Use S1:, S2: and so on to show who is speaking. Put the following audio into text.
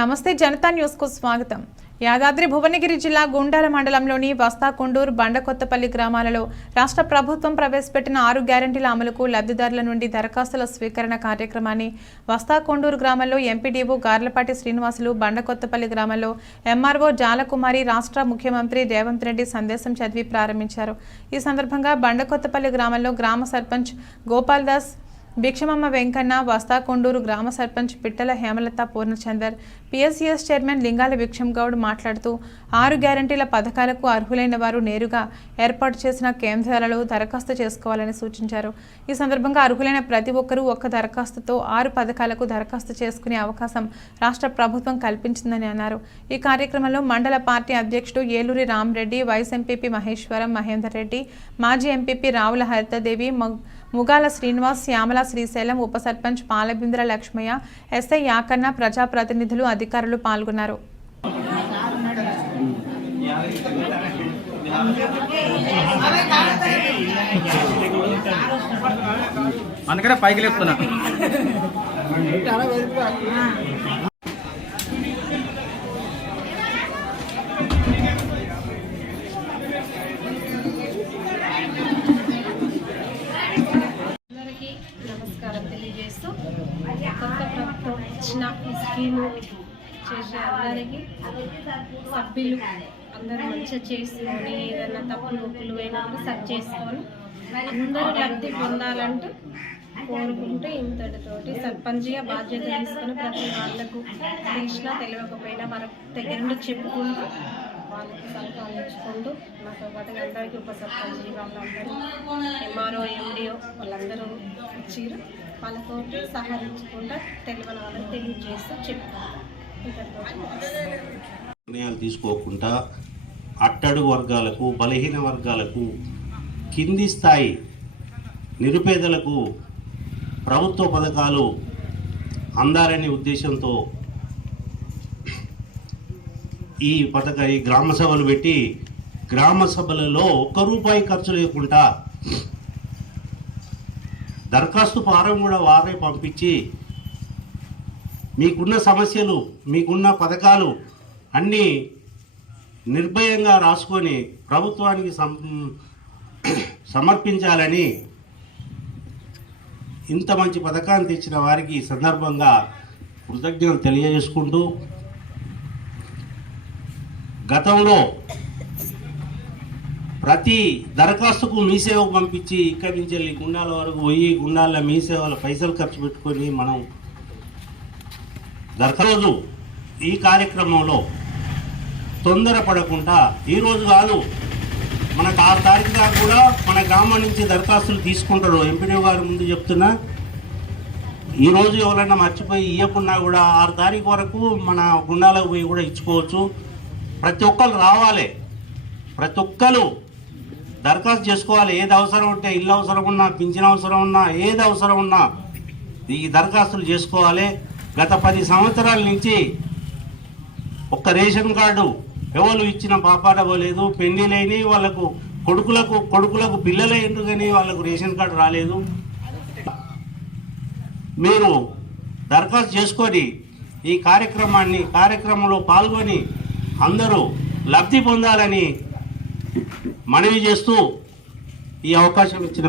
S1: నమస్తే జనతా న్యూస్కు స్వాగతం. యాదాద్రి భువనగిరి జిల్లా గుండాల మండలంలోని బస్తా కొండూరు బండకొత్తపల్లి గ్రామాలలో రాష్ట్ర ప్రభుత్వం ప్రవేశపెట్టిన ఆరు గ్యారంటీల అమలుకు లబ్ధిదారుల నుండి దరఖాస్తుల స్వీకరణ కార్యక్రమాన్ని బస్తా కొండూరు గ్రామంలో ఎంపీడీఓ గార్లపాటి శ్రీనివాసులు బండకొత్తపల్లి గ్రామంలో ఎంఆర్ఓ జాలకుమారి రాష్ట్ర ముఖ్యమంత్రి రేవంత్ రెడ్డి సందేశం చదివి ప్రారంభించారు. ఈ సందర్భంగా బండకొత్తపల్లి గ్రామంలో గ్రామ సర్పంచ్ గోపాల్ దాస్ భిక్షమమ్మ వెంకన్న వస్తా కొండూరు గ్రామ sarpanch Pittala Hemalatha Purnachandar P S C S chairman Lingala Bhiksham Goud మాట్లాడుతూ ఆరు గ్యారంటీల పథకాలకు అర్హులైన వారు నేరుగా ఏర్పాటు చేసిన కేంద్రాలలో దరఖాస్తు చేసుకోవాలని సూచించారు. ఈ సందర్భంగా అర్హులైన ప్రతి ఒక్కరూ ఒక్క దరఖాస్తుతో ఆరు పథకాలకు దరఖాస్తు చేసుకునే అవకాశం రాష్ట్ర ప్రభుత్వం కల్పించిందని అన్నారు. ఈ కార్యక్రమంలో మండల పార్టీ అధ్యక్షుడు ఏలూరి రామ్రెడ్డి వైస్ ఎంపీపీ మహేశ్వరం మహేందర్ రెడ్డి మాజీ ఎంపీపీ రావుల హరితదేవి ముగాల శ్రీనివాస్ శ్యామల శ్రీశైలం ఉప సర్పంచ్ పాలబింద్ర లక్ష్మయ్య ఎస్ఐ యాకన్న ప్రజాప్రతినిధులు అధికారులు పాల్గొన్నారు.
S2: అందుకనే పైకి లేపుతున్నా
S3: అందరికీ నమస్కారం తెలియజేస్తూ కొత్త ప్రభుత్వం ఇచ్చిన ఈ స్కీము చేసే అందరికీ సభ్యులు అందరూ మంచిగా చేసుకొని ఏదైనా తప్పులు ఒప్పులు అయినప్పుడు సరి చేసుకొని అందరూ లబ్ధి పొందాలంటూ కోరుకుంటూ ఇంతటితోటి సర్పంచ్గా బాధ్యత తీసుకొని ప్రతి వాళ్ళకు తెలిసినా తెలియకపోయినా మనకు దగ్గర చెప్పుకుంటూ వాళ్ళకి సలహాలు ఇచ్చుకుంటూ నాతో పాటు అందరికీ ఉప వాళ్ళందరూ ఎంఆర్ఓ ఎండిఓ వాళ్ళందరూ వచ్చారు. వాళ్ళతో సహకరించకుండా తెలియని వాళ్ళకి తెలియజేస్తూ చెప్తాను
S4: నిర్ణయాలు తీసుకోకుండా అట్టడు వర్గాలకు బలహీన వర్గాలకు కింది స్థాయి నిరుపేదలకు ప్రభుత్వ పథకాలు అందాలనే ఉద్దేశంతో ఈ పథక ఈ గ్రామ సభలు పెట్టి గ్రామ సభలలో ఒక్క రూపాయి ఖర్చు లేకుండా దరఖాస్తు ఫారం కూడా వారే పంపించి మీకున్న సమస్యలు మీకున్న పథకాలు అన్నీ నిర్భయంగా రాసుకొని ప్రభుత్వానికి సం సమర్పించాలని ఇంత మంచి పథకాన్ని తెచ్చిన వారికి సందర్భంగా కృతజ్ఞతలు తెలియజేసుకుంటూ గతంలో ప్రతి దరఖాస్తుకు మీ సేవకు పంపించి ఇక్కడి నుంచి వెళ్ళి గుండాల వరకు పోయి గుండాల మీ సేవల పైసలు ఖర్చు పెట్టుకొని మనం దరఖాస్తు ఈ కార్యక్రమంలో తొందరపడకుండా ఈరోజు కాదు మనకు ఆరు తారీఖు దాకా కూడా మన గ్రామం నుంచి దరఖాస్తులు తీసుకుంటారు. ఎంపీడీ గారు ముందు చెప్తున్నా ఈరోజు ఎవరైనా మర్చిపోయి ఇవ్వకున్నా కూడా ఆరు తారీఖు వరకు మన గుండాలకు పోయి కూడా ఇచ్చుకోవచ్చు. ప్రతి ఒక్కరు రావాలి. ప్రతి ఒక్కరు దరఖాస్తు చేసుకోవాలి. ఏది అవసరం ఉంటే ఇల్లు అవసరం ఉన్నా పింఛన్ అవసరం ఉన్నా ఏది అవసరం ఉన్నా ఈ దరఖాస్తులు చేసుకోవాలి. గత పది సంవత్సరాల నుంచి ఒక్క రేషన్ కార్డు ఎవరు ఇచ్చిన పాపాట పోలేదు పెళ్ళి వాళ్ళకు కొడుకులకు కొడుకులకు పిల్లలైండ్రు కానీ వాళ్ళకు రేషన్ కార్డు రాలేదు. మీరు దరఖాస్తు చేసుకొని ఈ కార్యక్రమాన్ని కార్యక్రమంలో పాల్గొని అందరూ లబ్ధి పొందాలని మనవి చేస్తూ ఈ అవకాశం ఇచ్చిన